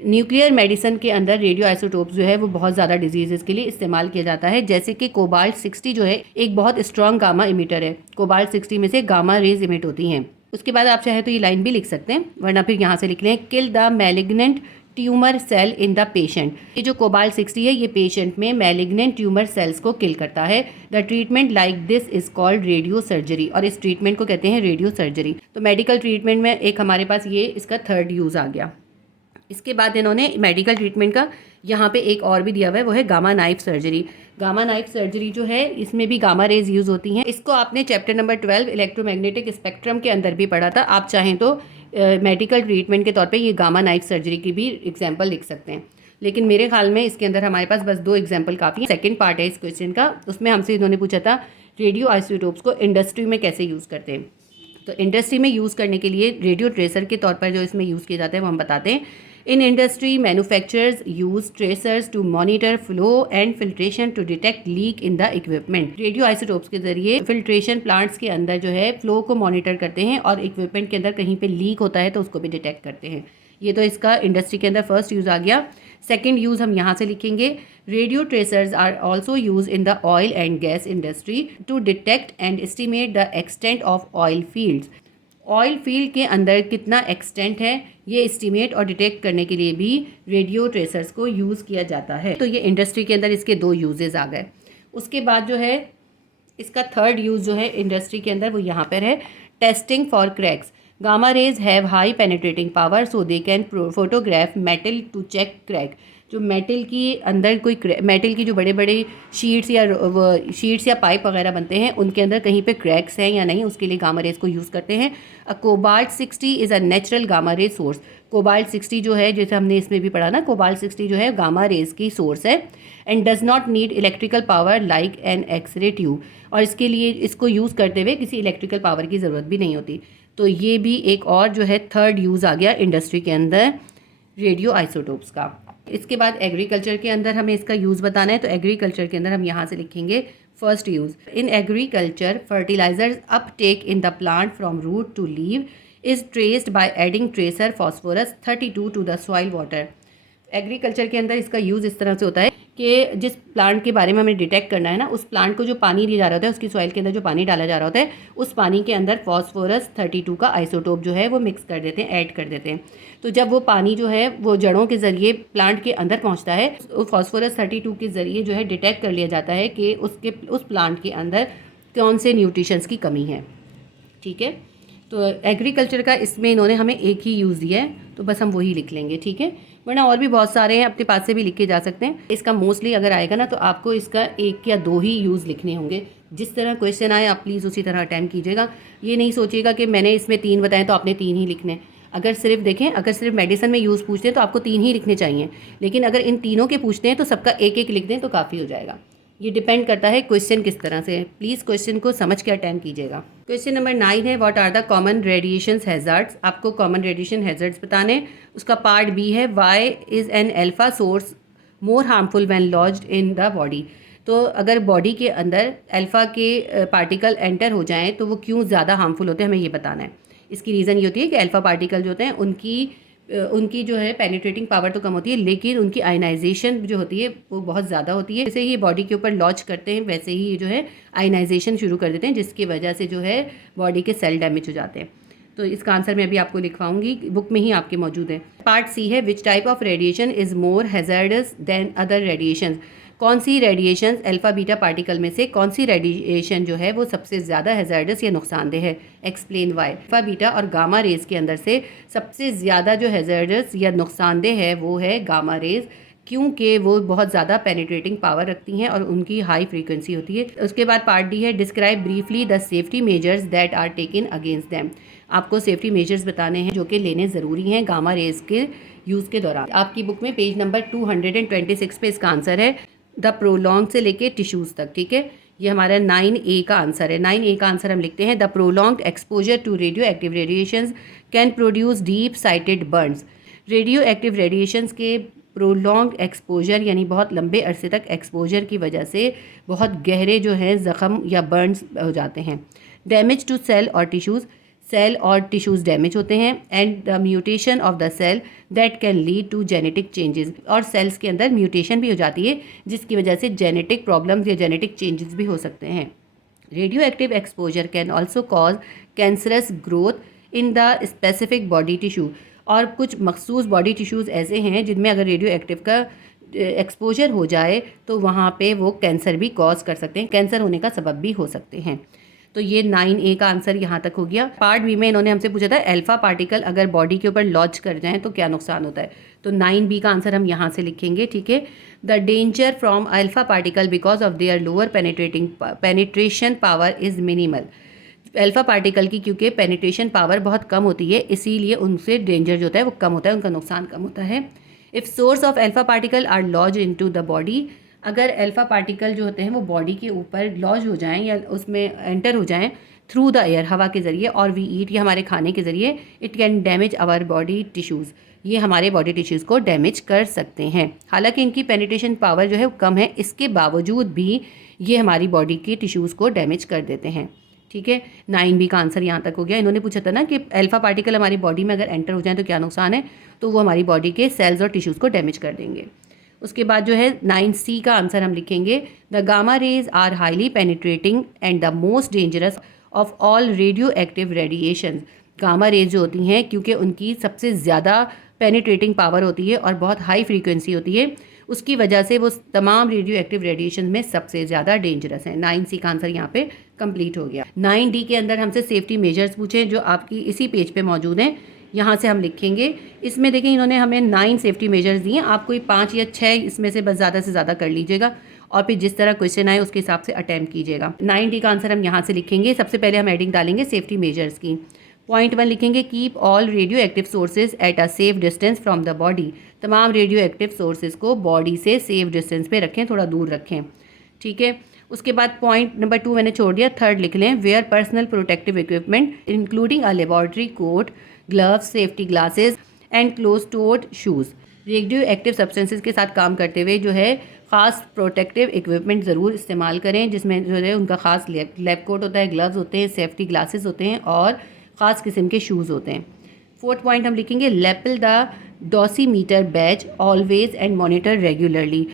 Nuclear medicine के अंदर रेडियो आइसोटोप जो है वो बहुत ज़्यादा डिजीजेस के लिए इस्तेमाल किया जाता है, जैसे कि कोबाल्ट 60 जो है एक बहुत स्ट्रॉन्ग गामा इमिटर है। कोबाल्ट 60 में से गामा रेज इमिट होती हैं। उसके बाद आप चाहे तो ये लाइन भी लिख सकते हैं, वरना फिर यहाँ से लिख लें kill the malignant tumour cell in the patient. ये जो कोबाल्ट 60 है ये पेशेंट में मैलिग्नेंट ट्यूमर सेल्स को किल करता है। The treatment like this is called radio surgery, और इस ट्रीटमेंट को कहते हैं रेडियो सर्जरी। तो मेडिकल ट्रीटमेंट में एक हमारे पास ये इसका थर्ड यूज़ आ गया। इसके बाद इन्होंने मेडिकल ट्रीटमेंट का यहाँ पे एक और भी दिया हुआ है, वो है gamma knife surgery. Gamma knife surgery जो है इसमें भी गामा रेज यूज़ होती हैं। इसको आपने चैप्टर नंबर 12 इलेक्ट्रोमैग्नेटिक स्पेक्ट्रम के अंदर भी पढ़ा था। आप चाहें तो मेडिकल ट्रीटमेंट के तौर पे ये गामा नाइफ सर्जरी की भी एग्जांपल लिख सकते हैं, लेकिन मेरे ख्याल में इसके अंदर हमारे पास बस 2 एग्जांपल काफ़ी हैं। सेकंड पार्ट है इस क्वेश्चन का, उसमें हमसे इन्होंने पूछा था रेडियो आइसोटोप्स को इंडस्ट्री में कैसे यूज़ करते हैं। तो इंडस्ट्री में यूज़ करने के लिए रेडियो ट्रेसर के तौर पर जो इसमें यूज़ किया जाता है वो हम बताते हैं। In industry manufacturers use tracers to monitor flow and filtration to detect leak in the equipment. Radioisotopes के जरिए फिल्ट्रेशन प्लांट्स के अंदर जो है फ्लो को मॉनिटर करते हैं और इक्विपमेंट के अंदर कहीं पे लीक होता है तो उसको भी डिटेक्ट करते हैं। ये तो इसका इंडस्ट्री के अंदर फर्स्ट यूज़ आ गया। सेकेंड यूज़ हम यहाँ से लिखेंगे radiotracers are also use in the oil and gas industry to detect and estimate the extent of oil fields. Oil field के अंदर कितना एक्सटेंट है ये एस्टिमेट और डिटेक्ट करने के लिए भी रेडियो ट्रेसर्स को यूज़ किया जाता है। तो ये इंडस्ट्री के अंदर इसके 2 यूजेस आ गए। उसके बाद जो है इसका थर्ड यूज़ जो है इंडस्ट्री के अंदर वो यहाँ पर है testing for cracks. Gamma rays have high penetrating power so they can photograph metal to check crack. जो मेटल की अंदर कोई मेटल की जो बड़े बड़े शीट्स या पाइप वगैरह बनते हैं उनके अंदर कहीं पे क्रैक्स हैं या नहीं, उसके लिए गामा रेज को यूज़ करते हैं। Cobalt 60 is a natural gamma rays source. Cobalt 60 जो है, जैसे हमने इसमें भी पढ़ा ना, कोबाल्ट 60 जो है गामा रेज की सोर्स है and does not need electrical power like an X ray tube. और इसके लिए इसको यूज़ करते हुए किसी इलेक्ट्रिकल पावर की ज़रूरत भी नहीं होती। तो ये भी एक और जो है थर्ड यूज़ आ गया इंडस्ट्री के अंदर रेडियो आइसोटोप्स का। इसके बाद एग्रीकल्चर के अंदर हमें इसका यूज़ बताना है, तो एग्रीकल्चर के अंदर हम यहाँ से लिखेंगे first use. In agriculture fertilisers uptake in the plant from root to leave is traced by adding tracer phosphorus 32 to the soil water. Agriculture के अंदर इसका यूज़ इस तरह से होता है कि जिस प्लांट के बारे में हमें डिटेक्ट करना है ना, उस प्लांट को जो पानी दिया जा रहा होता है, उसकी सॉइल के अंदर जो पानी डाला जा रहा होता है, उस पानी के अंदर फॉस्फोरस 32 का आइसोटोप जो है वो मिक्स कर देते हैं, ऐड कर देते हैं। तो जब वो पानी जो है वो जड़ों के ज़रिए प्लांट के अंदर पहुंचता है, फॉस्फोरस 32 के ज़रिए जो है डिटेक्ट कर लिया जाता है कि उस प्लांट के अंदर कौन से न्यूट्रिशंस की कमी है। ठीक है, तो एग्रीकल्चर का इसमें इन्होंने हमें एक ही यूज़ दिया है, तो बस हम वही लिख लेंगे। ठीक है, वरना और भी बहुत सारे हैं, अपने पास से भी लिखे जा सकते हैं। इसका मोस्टली अगर आएगा ना तो आपको इसका 1 या 2 ही यूज़ लिखने होंगे। जिस तरह क्वेश्चन आए आप प्लीज़ उसी तरह अटैम्प्ट कीजिएगा। ये नहीं सोचिएगा कि मैंने इसमें 3 बताएं तो आपने 3 ही लिखने। अगर सिर्फ देखें, अगर सिर्फ मेडिसिन में यूज़ पूछते हैं तो आपको 3 ही लिखने चाहिए, लेकिन अगर इन तीनों के पूछते हैं तो सबका 1-1 लिख दें तो काफ़ी हो जाएगा। ये डिपेंड करता है क्वेश्चन किस तरह से है। प्लीज़ क्वेश्चन को समझ के अटैम्प्ट कीजिएगा। क्वेश्चन नंबर 9 है what are the common radiation hazards. आपको कॉमन रेडिएशन हैज़ार्ड्स बताने। उसका पार्ट बी है why is an alpha source more harmful when lodged in the body. तो अगर बॉडी के अंदर अल्फ़ा के पार्टिकल एंटर हो जाएँ तो वो क्यों ज़्यादा हार्मफुल होते हैं, हमें ये बताना है। इसकी रीज़न ये होती है कि अल्फ़ा पार्टिकल जो होते हैं उनकी जो है पेनिट्रेटिंग पावर तो कम होती है, लेकिन उनकी आयनाइजेशन जो होती है वो बहुत ज़्यादा होती है। जैसे ही बॉडी के ऊपर लॉन्च करते हैं वैसे ही ये जो है आयनाइजेशन शुरू कर देते हैं, जिसकी वजह से जो है बॉडी के सेल डैमेज हो जाते हैं। तो इसका आंसर मैं अभी आपको लिखवाऊंगी, बुक में ही आपके मौजूद है। पार्ट सी है which type of radiation is more hazardous than other radiation. कौन सी रेडिएशन अल्फ़ा बीटा पार्टिकल में से कौन सी रेडिएशन जो है वो सबसे ज़्यादा हैज़ार्डस या नुकसानदेह है। Explain why. अल्फ़ा बीटा और गामा रेज़ के अंदर से सबसे ज़्यादा जो हैज़ार्डस या नुकसानदेह है वो है गामा रेज़, क्योंकि वो बहुत ज़्यादा पेनिट्रेटिंग पावर रखती हैं और उनकी हाई फ्रीक्वेंसी होती है। उसके बाद पार्ट डी है describe briefly the safety measures that are taken against them. आपको सेफ्टी मेजर्स बताने हैं जो कि लेने ज़रूरी हैं गामा रेज़ के यूज़ के दौरान। आपकी बुक में पेज नंबर 226 पे इसका आंसर है द प्रोलॉन्ग से लेके टिश्यूज़ तक। ठीक है, ये हमारा 9A का आंसर है। 9A का आंसर हम लिखते हैं the prolonged exposure to radioactive radiations can produce deep seated burns. Radioactive radiations के प्रोलॉन्ग एक्सपोजर यानी बहुत लंबे अरसे तक एक्सपोजर की वजह से बहुत गहरे जो है ज़ख़म या बर्न्स हो जाते हैं। डैमेज टू सेल और टिश्यूज़, सेल और टिश्यूज़ डैमेज होते हैं। And the mutation of the cell that can lead to genetic changes, और सेल्स के अंदर म्यूटेशन भी हो जाती है जिसकी वजह से जेनेटिक प्रॉब्लम्स या जेनेटिक चेंजेस भी हो सकते हैं। Radio active exposure can also cause cancerous growth in the specific body tissue, और कुछ मखसूस बॉडी टिश्यूज़ ऐसे हैं जिनमें अगर रेडियो एक्टिव का एक्सपोजर हो जाए तो वहाँ पे वो कैंसर भी कॉज कर सकते हैं, कैंसर होने का सबब भी हो सकते हैं। तो ये 9A का आंसर यहाँ तक हो गया। पार्ट बी में इन्होंने हमसे पूछा था अल्फा पार्टिकल अगर बॉडी के ऊपर लॉन्च कर जाएं तो क्या नुकसान होता है, तो 9B का आंसर हम यहाँ से लिखेंगे, ठीक है। The danger from alpha particle because of their lower penetration power is minimal. Alpha particle की क्योंकि पेनिट्रेशन पावर बहुत कम होती है, इसीलिए उनसे डेंजर जो होता है वो कम होता है, उनका नुकसान कम होता है। If source of alpha particle are lodge into the body, अगर अल्फा पार्टिकल जो होते हैं वो बॉडी के ऊपर लॉज हो जाएं या उसमें एंटर हो जाएं थ्रू द एयर, हवा के ज़रिए, और वी ईट, या हमारे खाने के ज़रिए, it can damage our body tissues, ये हमारे बॉडी टिश्यूज़ को डैमेज कर सकते हैं। हालांकि इनकी पेनिट्रेशन पावर जो है वो कम है, इसके बावजूद भी ये हमारी बॉडी के टिश्यूज़ को डैमेज कर देते हैं, ठीक है। 9B का आंसर यहाँ तक हो गया। इन्होंने पूछा था ना कि अल्फा पार्टिकल हमारी बॉडी में अगर एंटर हो जाए तो क्या नुकसान है, तो वो हमारी बॉडी के सेल्स और टिश्यूज़ को डैमेज कर देंगे। उसके बाद जो है 9C का आंसर हम लिखेंगे, the gamma rays are highly penetrating and the most dangerous of all radio active radiation. Gamma rays जो होती हैं क्योंकि उनकी सबसे ज़्यादा पेनिट्रेटिंग पावर होती है और बहुत हाई फ्रीक्वेंसी होती है, उसकी वजह से वो तमाम रेडियो एक्टिव रेडिएशन में सबसे ज़्यादा डेंजरस है। 9C का आंसर यहाँ पे कंप्लीट हो गया। 9D के अंदर हमसे सेफ्टी मेजर्स पूछे जो आपकी इसी पेज पे मौजूद हैं, यहाँ से हम लिखेंगे। इसमें देखें इन्होंने हमें 9 सेफ्टी मेजर्स दिए, आप कोई 5 या 6 इसमें से बस ज़्यादा से ज़्यादा कर लीजिएगा और फिर जिस तरह क्वेश्चन आए उसके हिसाब से अटैम्प्ट कीजिएगा। 9D का आंसर हम यहाँ से लिखेंगे। सबसे पहले हम एडिंग डालेंगे सेफ्टी मेजर्स की। पॉइंट 1 लिखेंगे, keep all radio active sources at a safe distance from the body. तमाम रेडियो एक्टिव सोर्सेज को बॉडी से सेफ डिस्टेंस पे रखें, थोड़ा दूर रखें, ठीक है। उसके बाद पॉइंट नंबर 2 मैंने छोड़ दिया, 3rd लिख लें, wear personal protective equipment including a laboratory coat, gloves, safety glasses and close toed shoes. Radio active substances के साथ काम करते हुए जो है ख़ास प्रोटेक्टिव इक्विपमेंट ज़रूर इस्तेमाल करें, जिसमें जो है उनका ख़ास लैब कोट होता है, ग्लव्स होते हैं, सेफ्टी ग्लासेस होते हैं और ख़ास किस्म के शूज़ होते हैं। 4th पॉइंट हम लिखेंगे, lapel the dosimeter badge always and monitor regularly.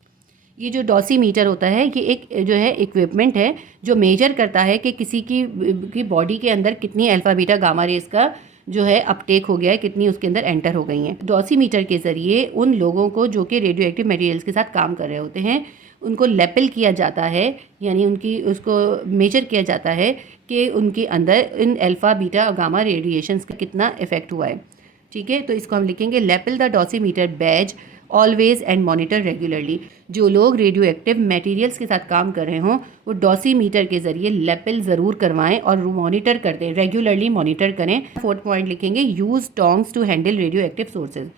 ये जो डॉसीमीटर होता है ये एक जो है इक्विपमेंट है जो मेजर करता है कि किसी की बॉडी के अंदर कितनी अल्फा बीटा गामा रेज का जो है अपटेक हो गया है, कितनी उसके अंदर एंटर हो गई हैं। डॉसीमीटर के ज़रिए उन लोगों को जो कि रेडियो एक्टिव मटेरियल्स के साथ काम कर रहे होते हैं उनको लेपल किया जाता है, यानी उनकी उसको मेजर किया जाता है कि उनके अंदर इन अल्फ़ा बीटा और गामा रेडिएशंस का कितना इफेक्ट हुआ है, ठीक है। तो इसको हम लिखेंगे, lapel the dosimeter badge always and monitor regularly. जो लोग रेडियो एक्टिव मटेरियल्स के साथ काम कर रहे हों वो डॉसीमीटर के ज़रिए लेपल ज़रूर करवाएं और मॉनिटर कर दें, रेगुलरली मॉनिटर करें। 4th पॉइंट लिखेंगे, use tongs to handle radio active sources.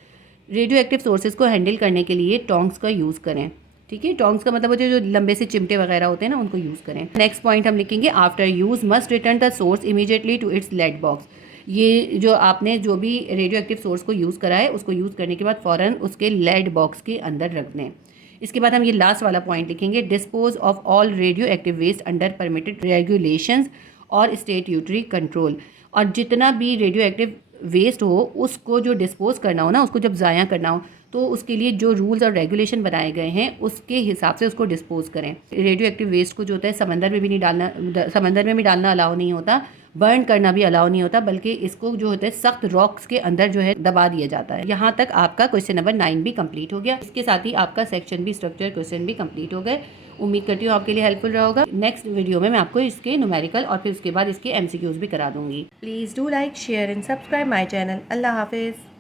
Radio active sources को हैंडल करने के लिए टोंग्स का यूज़ करें, ठीक है। टोंग्स का मतलब होता है जो लंबे से चिमटे वगैरह होते हैं ना, उनको यूज़ करें। नेक्स्ट पॉइंट हम लिखेंगे, after use must return the source immediately to its lead box. ये जो आपने जो भी रेडियो एक्टिव सोर्स को यूज़ करा है उसको यूज़ करने के बाद फ़ौरन उसके लेड बॉक्स के अंदर रख दें। इसके बाद हम ये लास्ट वाला पॉइंट लिखेंगे, dispose of all radio active waste under permitted regulations और स्टैट्यूटरी कंट्रोल। और जितना भी रेडियो एक्टिव वेस्ट हो उसको जो डिस्पोज करना हो ना, उसको जब ज़ाया करना हो तो उसके लिए जो रूल्स और रेगुलेशन बनाए गए हैं उसके हिसाब से उसको डिस्पोज करें। रेडियो एक्टिव वेस्ट को जो होता है समंदर में भी नहीं डालना, समंदर में भी डालना अलाउ नहीं होता, बर्न करना भी अलाउ नहीं होता, बल्कि इसको जो होता है सख्त रॉक्स के अंदर जो है दबा दिया जाता है। यहाँ तक आपका क्वेश्चन नंबर 9 भी कंप्लीट हो गया। इसके साथ ही आपका सेक्शन बी स्ट्रक्चर क्वेश्चन भी कंप्लीट हो गए। उम्मीद करती हूँ आपके लिए हेल्पफुल रहा होगा। नेक्स्ट वीडियो में मैं आपको इसके न्यूमेरिकल और फिर उसके बाद इसके MCQs भी करा दूंगी। Please do like, share and subscribe my channel. अल्लाह हाफिज़।